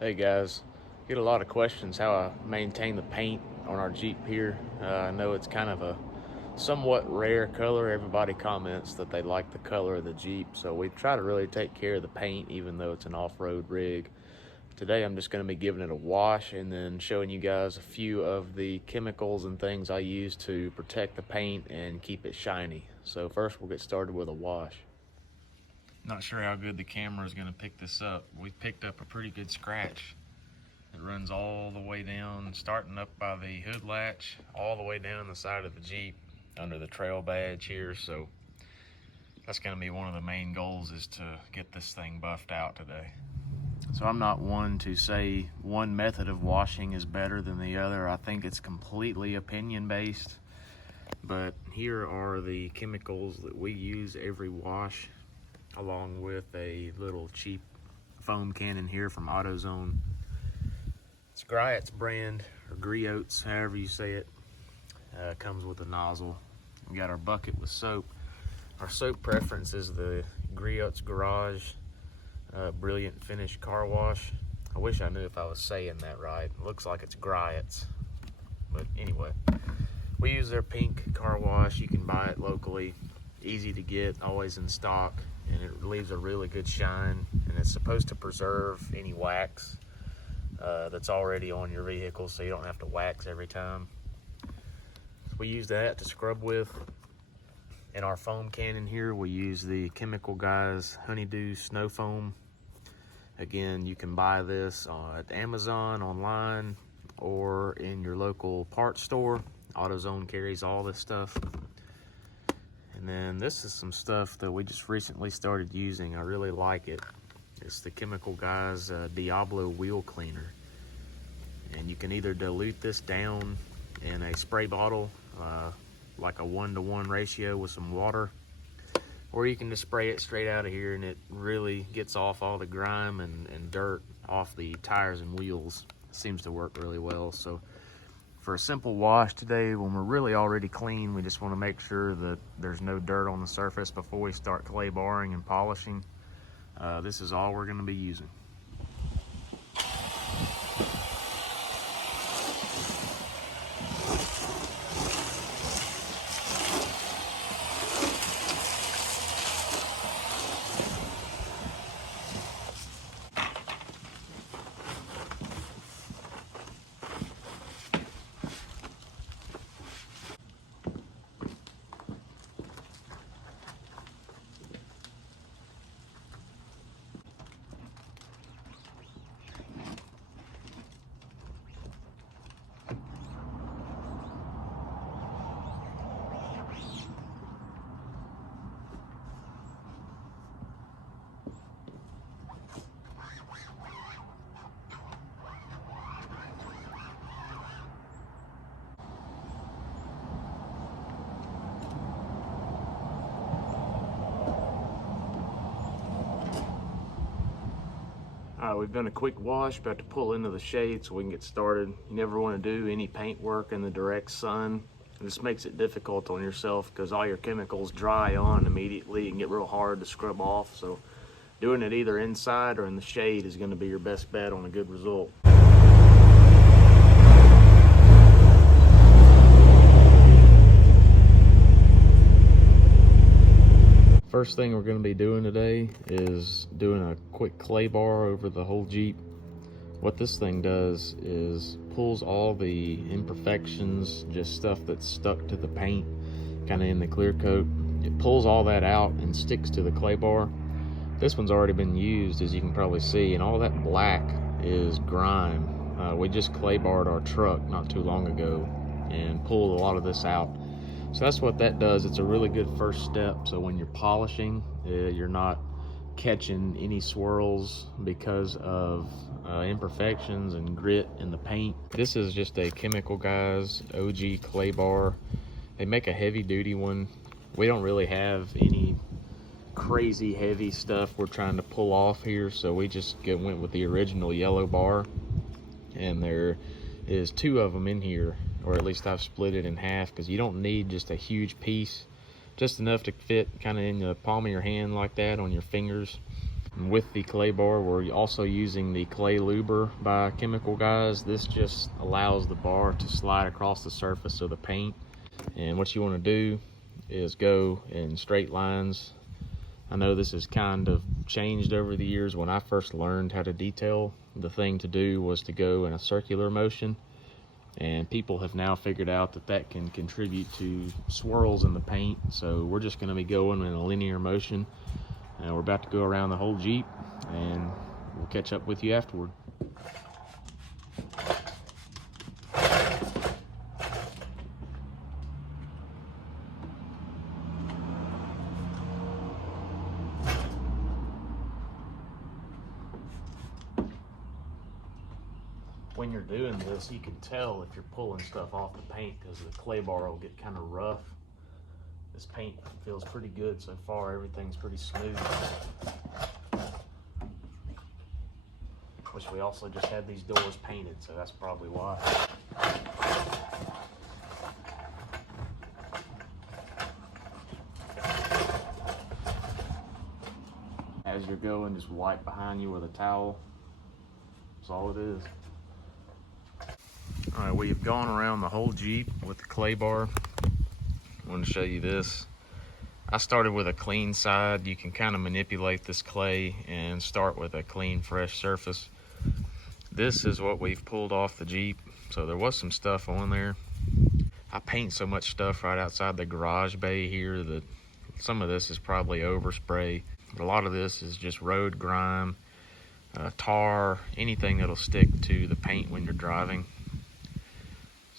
Hey guys, get a lot of questions how I maintain the paint on our Jeep here. I know it's kind of a somewhat rare color. Everybody comments that they like the color of the Jeep, so we try to really take care of the paint even though it's an off-road rig. Today I'm just going to be giving it a wash and then showing you guys a few of the chemicals and things I use to protect the paint and keep it shiny. So first we'll get started with a wash. Not sure how good the camera is going to pick this up. We picked up a pretty good scratch. It runs all the way down, starting up by the hood latch, all the way down the side of the Jeep under the trail badge here. So that's going to be one of the main goals, is to get this thing buffed out today. So I'm not one to say one method of washing is better than the other. I think it's completely opinion based. But here are the chemicals that we use every wash, along with a little cheap foam cannon here from AutoZone. It's Griot's brand, or Griot's, however you say it. Comes with a nozzle. We got our bucket with soap. Our soap preference is the Griot's Garage Brilliant Finish Car Wash. I wish I knew if I was saying that right. It looks like it's Griot's. But anyway, we use their pink car wash. You can buy it locally. Easy to get, always in stock. And it leaves a really good shine, and it's supposed to preserve any wax that's already on your vehicle, so you don't have to wax every time. We use that to scrub with. In our foam cannon here, we use the Chemical Guys Honeydew Snow Foam. Again, you can buy this at Amazon, online, or in your local parts store. AutoZone carries all this stuff. And then this is some stuff that we just recently started using. I really like it. It's the Chemical Guys Diablo Wheel Cleaner. And you can either dilute this down in a spray bottle, like a 1-to-1 ratio with some water, or you can just spray it straight out of here, and it really gets off all the grime and dirt off the tires and wheels. It seems to work really well. So for a simple wash today, when we're really already clean, we just want to make sure that there's no dirt on the surface before we start clay barring and polishing. This is all we're going to be using. All right, we've done a quick wash, about to pull into the shade so we can get started. You never want to do any paint work in the direct sun. This makes it difficult on yourself because all your chemicals dry on immediately and get real hard to scrub off. So doing it either inside or in the shade is going to be your best bet on a good result. First thing we're going to be doing today is doing a quick clay bar over the whole Jeep. What this thing does is pulls all the imperfections, just stuff that's stuck to the paint, kind of in the clear coat. It pulls all that out and sticks to the clay bar. This one's already been used, as you can probably see, and all that black is grime. We just clay barred our truck not too long ago and pulled a lot of this out. So that's what that does. It's a really good first step. So when you're polishing, you're not catching any swirls because of imperfections and grit in the paint. This is just a Chemical Guys OG clay bar. They make a heavy duty one. We don't really have any crazy heavy stuff we're trying to pull off here, so we just went with the original yellow bar, and there is 2 of them in here, or at least I've split it in half, because you don't need just a huge piece, just enough to fit kind of in the palm of your hand like that on your fingers. And with the clay bar, we're also using the clay luber by Chemical Guys. This just allows the bar to slide across the surface of the paint. And what you want to do is go in straight lines. I know this has kind of changed over the years. When I first learned how to detail, the thing to do was to go in a circular motion. And people have now figured out that that can contribute to swirls in the paint. So we're just going to be going in a linear motion. And we're about to go around the whole Jeep, and we'll catch up with you afterward. When you're doing this, you can tell if you're pulling stuff off the paint because the clay bar will get kind of rough. This paint feels pretty good so far. Everything's pretty smooth. Wish we also just had these doors painted, so that's probably why. As you're going, just wipe behind you with a towel. That's all it is. All right, we've gone around the whole Jeep with the clay bar. I want to show you this. I started with a clean side. You can kind of manipulate this clay and start with a clean, fresh surface. This is what we've pulled off the Jeep. So there was some stuff on there. I paint so much stuff right outside the garage bay here that some of this is probably overspray. But a lot of this is just road grime, tar, anything that'll stick to the paint when you're driving.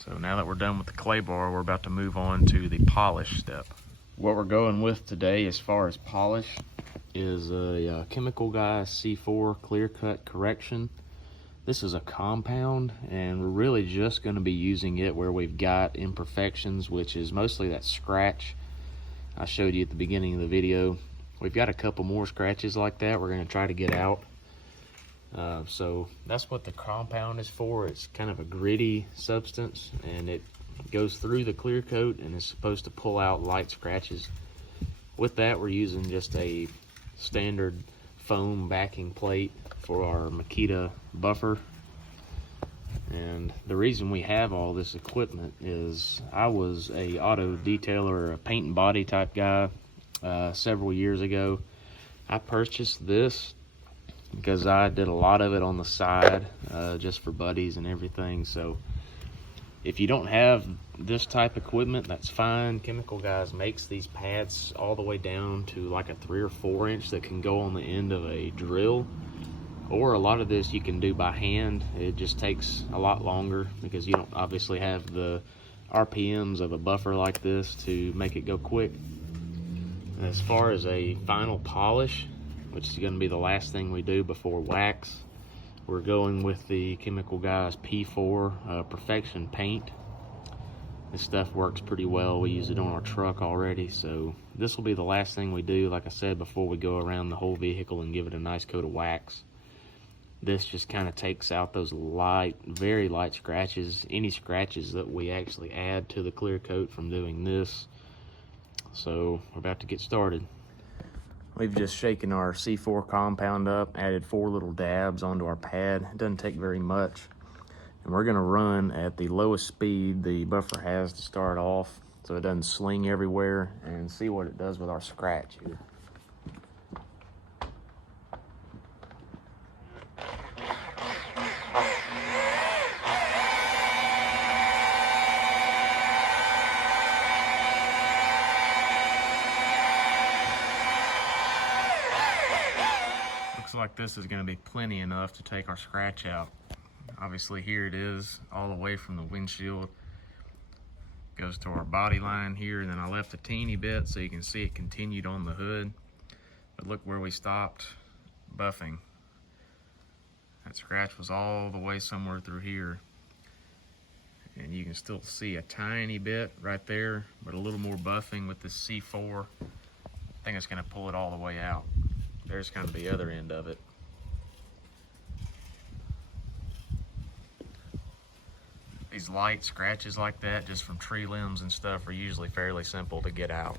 So now that we're done with the clay bar, we're about to move on to the polish step. What we're going with today as far as polish is a Chemical Guys C4 clear cut correction. This is a compound, and we're really just going to be using it where we've got imperfections, which is mostly that scratch I showed you at the beginning of the video. We've got a couple more scratches like that we're going to try to get out. So that's what the compound is for. It's kind of a gritty substance, and it goes through the clear coat and is supposed to pull out light scratches. With that, we're using just a standard foam backing plate for our Makita buffer. And the reason we have all this equipment is I was a auto detailer, a paint and body type guy several years ago. I purchased this because I did a lot of it on the side just for buddies and everything. So if you don't have this type of equipment, that's fine. Chemical Guys makes these pads all the way down to like a 3 or 4 inch that can go on the end of a drill. Or a lot of this you can do by hand. It just takes a lot longer because you don't obviously have the RPMs of a buffer like this to make it go quick. As far as a final polish, which is going to be the last thing we do before wax, we're going with the Chemical Guys P4 Perfection paint. This stuff works pretty well. We use it on our truck already, so this will be the last thing we do, like I said, before we go around the whole vehicle and give it a nice coat of wax. This just kind of takes out those light, very light scratches, any scratches that we actually add to the clear coat from doing this. So we're about to get started. We've just shaken our C4 compound up, added 4 little dabs onto our pad. It doesn't take very much. And we're gonna run at the lowest speed the buffer has to start off so it doesn't sling everywhere, and see what it does with our scratch here. Looks like this is going to be plenty enough to take our scratch out. Obviously here it is all the way from the windshield. Goes to our body line here, and then I left a teeny bit so you can see it continued on the hood. But look where we stopped buffing. That scratch was all the way somewhere through here. And you can still see a tiny bit right there, but a little more buffing with this C4. I think it's going to pull it all the way out. There's kind of the other end of it. These light scratches like that, just from tree limbs and stuff, are usually fairly simple to get out.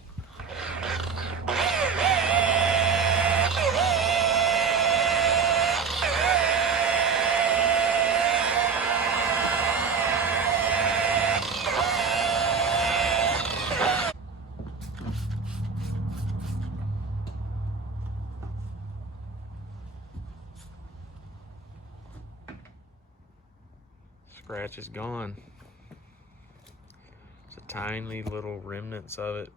scratch is gone. It's a tiny little remnants of it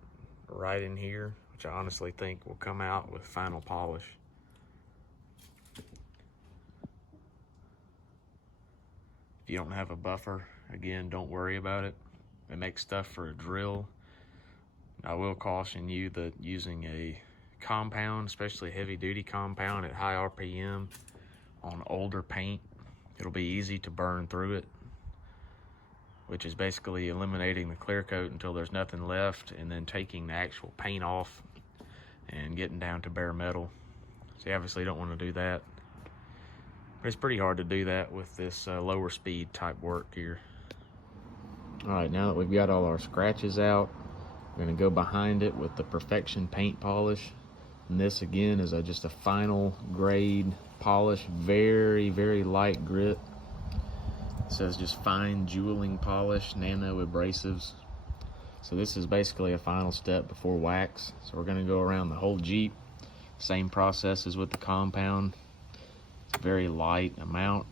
right in here, which I honestly think will come out with final polish. If you don't have a buffer, again, don't worry about it. It makes stuff for a drill. I will caution you that using a compound, especially heavy duty compound at high RPM on older paint, it'll be easy to burn through it, which is basically eliminating the clear coat until there's nothing left and then taking the actual paint off and getting down to bare metal. So you obviously don't want to do that. But it's pretty hard to do that with this lower speed type work here. All right, now that we've got all our scratches out, we're gonna go behind it with the Perfection paint polish. And this again is just a final grade polish, very, very light grit. It says just fine jeweling polish, nano abrasives. So this is basically a final step before wax. So we're gonna go around the whole Jeep. Same process as with the compound. It's a very light amount.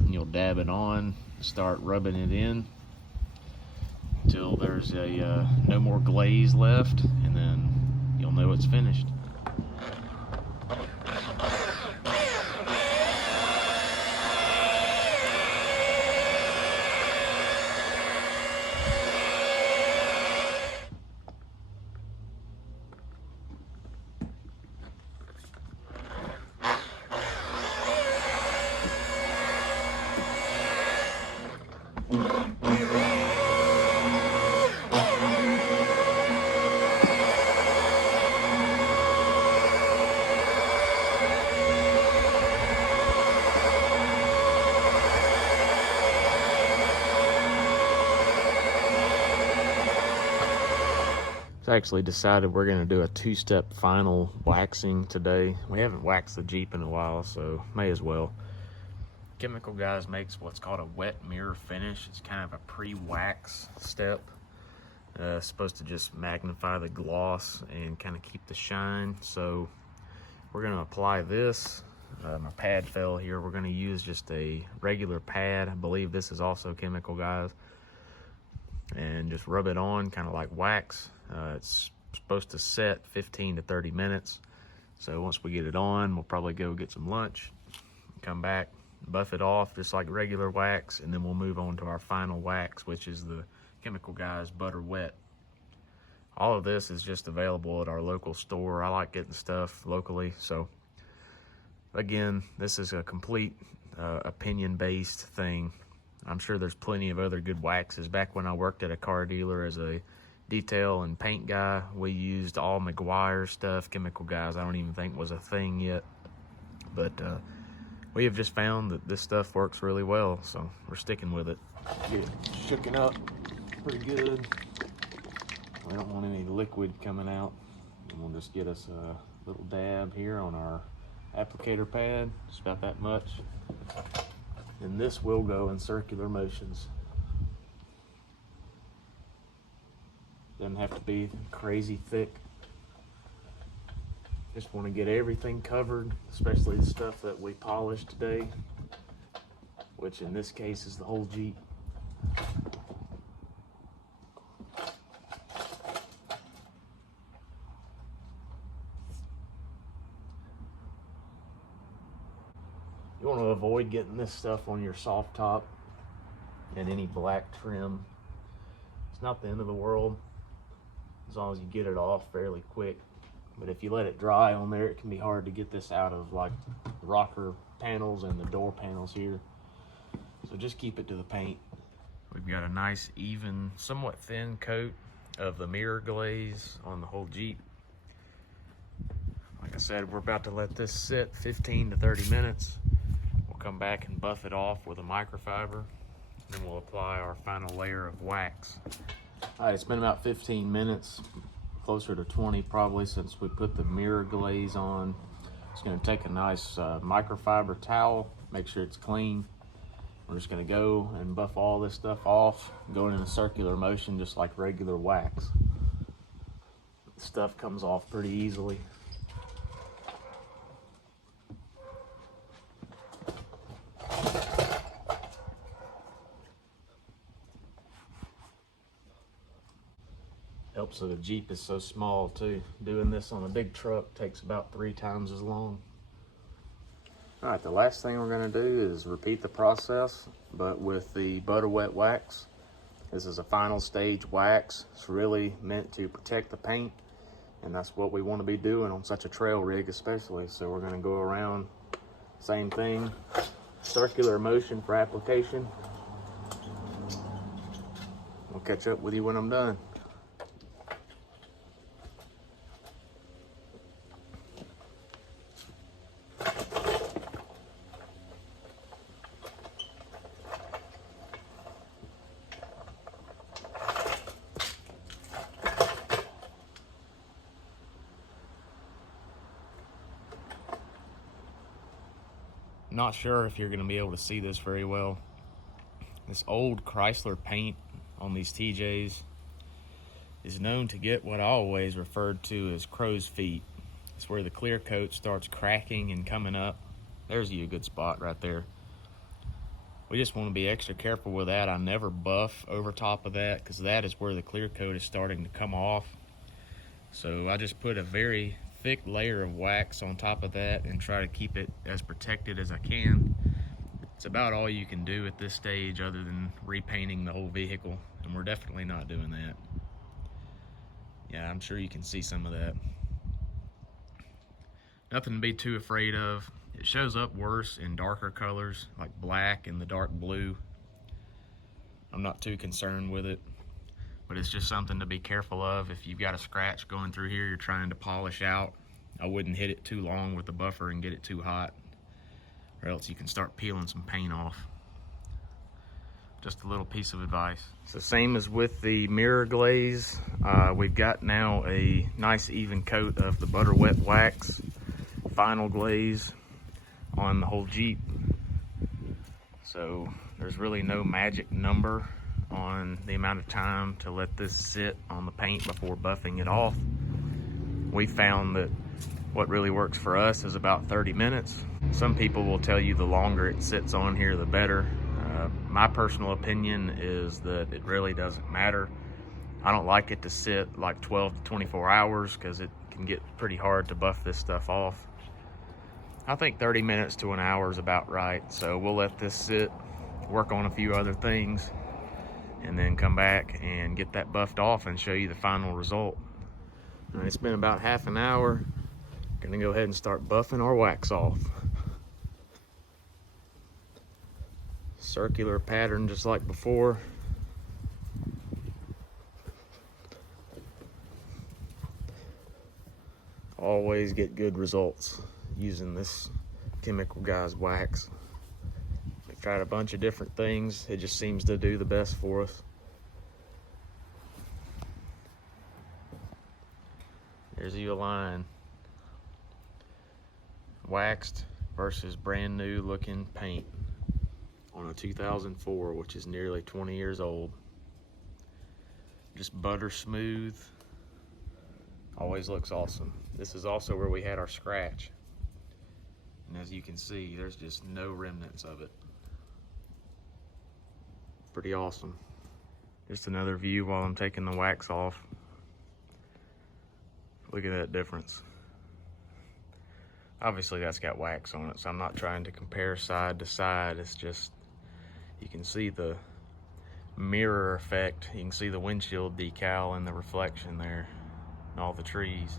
And you'll dab it on, start rubbing it in until there's no more glaze left, and then you'll know it's finished. Actually decided we're going to do a two-step final waxing today. We haven't waxed the Jeep in a while, so may as well. Chemical Guys makes what's called a wet mirror finish. It's kind of a pre-wax step. It's supposed to just magnify the gloss and kind of keep the shine. So we're going to apply this. My pad fell here. We're going to use just a regular pad. I believe this is also Chemical Guys. And just rub it on kind of like wax. It's supposed to set 15 to 30 minutes. So once we get it on, we'll probably go get some lunch, come back, buff it off just like regular wax, and then we'll move on to our final wax, which is the Chemical Guys Butter Wet. All of this is just available at our local store. I like getting stuff locally. So again, this is a complete opinion-based thing. I'm sure there's plenty of other good waxes. Back when I worked at a car dealer as a detail and paint guy, we used all Meguiar stuff. Chemical Guys I don't even think was a thing yet, but we have just found that this stuff works really well, so we're sticking with it. Get it shooken up pretty good. We don't want any liquid coming out, and we'll just get us a little dab here on our applicator pad, just about that much, and this will go in circular motions. Doesn't have to be crazy thick. Just want to get everything covered, especially the stuff that we polished today, which in this case is the whole Jeep. You want to avoid getting this stuff on your soft top and any black trim. It's not the end of the world, as long as you get it off fairly quick. But if you let it dry on there, it can be hard to get this out of like the rocker panels and the door panels here. So just keep it to the paint. We've got a nice, even, somewhat thin coat of the mirror glaze on the whole Jeep. Like I said, we're about to let this sit 15 to 30 minutes. We'll come back and buff it off with a microfiber. Then we'll apply our final layer of wax. All right, it's been about 15 minutes, closer to 20 probably, since we put the mirror glaze on. Just gonna take a nice microfiber towel, make sure it's clean. We're just gonna go and buff all this stuff off, going in a circular motion just like regular wax. Stuff comes off pretty easily. Helps that the Jeep is so small too. Doing this on a big truck takes about 3 times as long. All right, the last thing we're gonna do is repeat the process, but with the butter wet wax. This is a final stage wax. It's really meant to protect the paint, and that's what we want to be doing on such a trail rig especially. So we're gonna go around, same thing, circular motion for application. I'll catch up with you when I'm done. Not sure if you're going to be able to see this very well. This old Chrysler paint on these TJs is known to get what I always referred to as crow's feet. It's where the clear coat starts cracking and coming up. There's you a good spot right there. We just want to be extra careful with that. I never buff over top of that because that is where the clear coat is starting to come off. So I just put a very thick layer of wax on top of that and try to keep it as protected as I can. It's about all you can do at this stage other than repainting the whole vehicle, and we're definitely not doing that. Yeah, I'm sure you can see some of that. Nothing to be too afraid of. It shows up worse in darker colors like black and the dark blue. I'm not too concerned with it, but it's just something to be careful of. If you've got a scratch going through here you're trying to polish out, I wouldn't hit it too long with the buffer and get it too hot, or else you can start peeling some paint off. Just a little piece of advice. It's the same as with the mirror glaze. We've got now a nice even coat of the butter wet wax final glaze on the whole Jeep. So there's really no magic number on the amount of time to let this sit on the paint before buffing it off. We found that what really works for us is about 30 minutes. Some people will tell you the longer it sits on here, the better. My personal opinion is that it really doesn't matter. I don't like it to sit like 12 to 24 hours because it can get pretty hard to buff this stuff off. I think 30 minutes to an hour is about right. So we'll let this sit, work on a few other things, and then come back and get that buffed off and show you the final result. All right, it's been about half an hour. Gonna go ahead and start buffing our wax off. Circular pattern just like before. Always get good results using this Chemical Guys wax. We've tried a bunch of different things. It just seems to do the best for us. There's you a line. Waxed versus brand new looking paint on a 2004, which is nearly 20 years old. Just butter smooth. Always looks awesome. This is also where we had our scratch. And as you can see, there's just no remnants of it. Pretty awesome. Just another view while I'm taking the wax off. Look at that difference. Obviously that's got wax on it, so I'm not trying to compare side to side. It's just, you can see the mirror effect. You can see the windshield decal and the reflection there, and all the trees.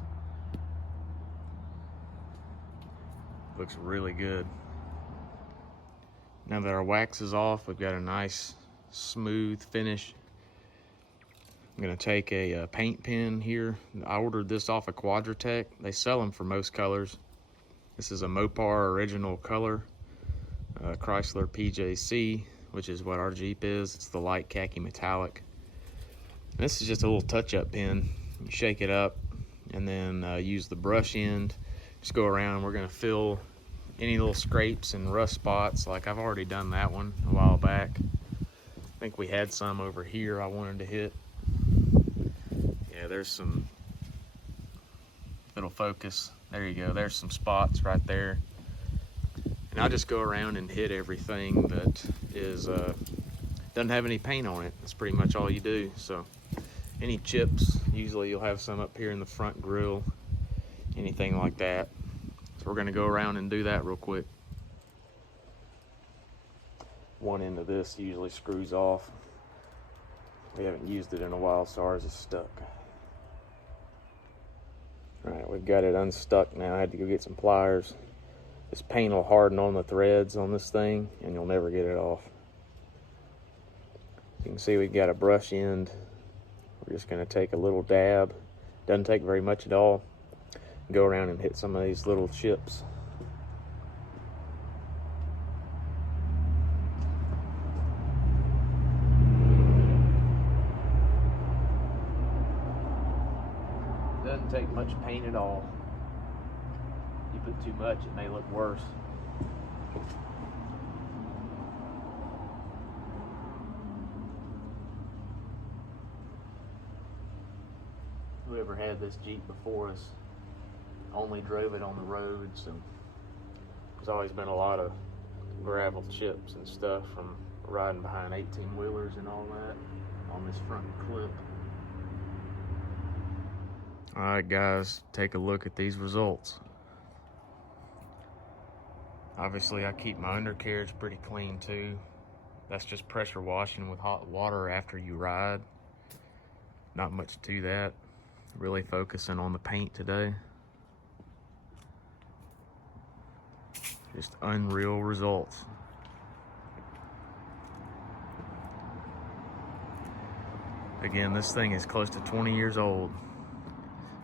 Looks really good. Now that our wax is off, we've got a nice smooth finish. I'm gonna take a paint pen here. I ordered this off of Quadratec. They sell them for most colors. This is a Mopar original color, Chrysler PJC, which is what our Jeep is. It's the light khaki metallic. And this is just a little touch-up pen. You shake it up and then use the brush end. Just go around. We're gonna fill any little scrapes and rust spots. Like I've already done that one a while back. I think we had some over here I wanted to hit. Yeah, there's some, it'll focus. There you go, there's some spots right there. And I'll just go around and hit everything that is doesn't have any paint on it. That's pretty much all you do. So Any chips, usually you'll have some up here in the front grille, anything like that. So we're gonna go around and do that real quick. One end of this usually screws off. We haven't used it in a while, so ours is stuck. All right, we've got it unstuck now. I had to go get some pliers. This paint will harden on the threads on this thing and you'll never get it off. You can see we've got a brush end. We're just gonna take a little dab. Doesn't take very much at all. Go around and hit some of these little chips. Doesn't take much paint at all. You put too much, it may look worse. Whoever had this Jeep before us only drove it on the roads, and there's always been a lot of gravel chips and stuff from riding behind 18-wheelers and all that on this front clip. All right, guys, take a look at these results. Obviously, I keep my undercarriage pretty clean too. That's just pressure washing with hot water after you ride. Not much to that. Really focusing on the paint today. Just unreal results. Again, this thing is close to 20 years old.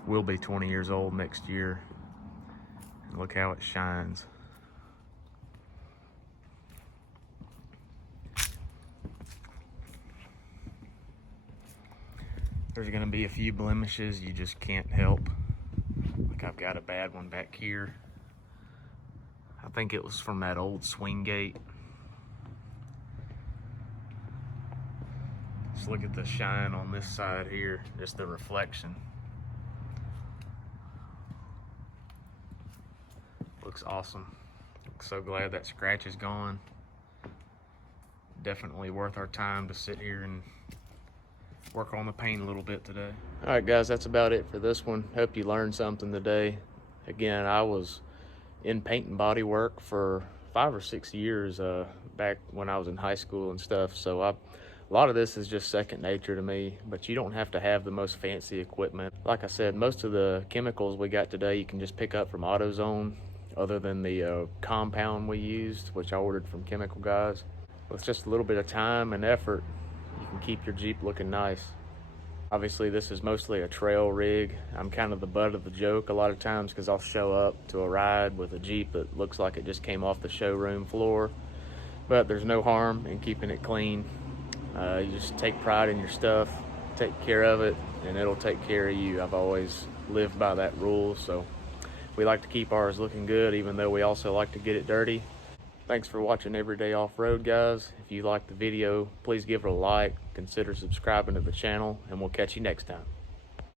Will be 20 years old next year. And look how it shines. There's gonna be a few blemishes you just can't help. Like I've got a bad one back here. I think it was from that old swing gate. Just look at the shine on this side here, just the reflection. Looks awesome. So glad that scratch is gone. Definitely worth our time to sit here and work on the paint a little bit today. All right, guys, that's about it for this one. Hope you learned something today. Again, I was in paint and body work for 5 or 6 years back when I was in high school and stuff. So a lot of this is just second nature to me, but you don't have to have the most fancy equipment. Like I said, most of the chemicals we got today you can just pick up from AutoZone, other than the compound we used, which I ordered from Chemical Guys. With just a little bit of time and effort, you can keep your Jeep looking nice. Obviously, this is mostly a trail rig. I'm kind of the butt of the joke a lot of times because I'll show up to a ride with a Jeep that looks like it just came off the showroom floor. But there's no harm in keeping it clean. You just take pride in your stuff, take care of it, and it'll take care of you. I've always lived by that rule, so we like to keep ours looking good, even though we also like to get it dirty. Thanks for watching Everyday Off-Road, guys. If you liked the video, please give it a like, consider subscribing to the channel, and we'll catch you next time.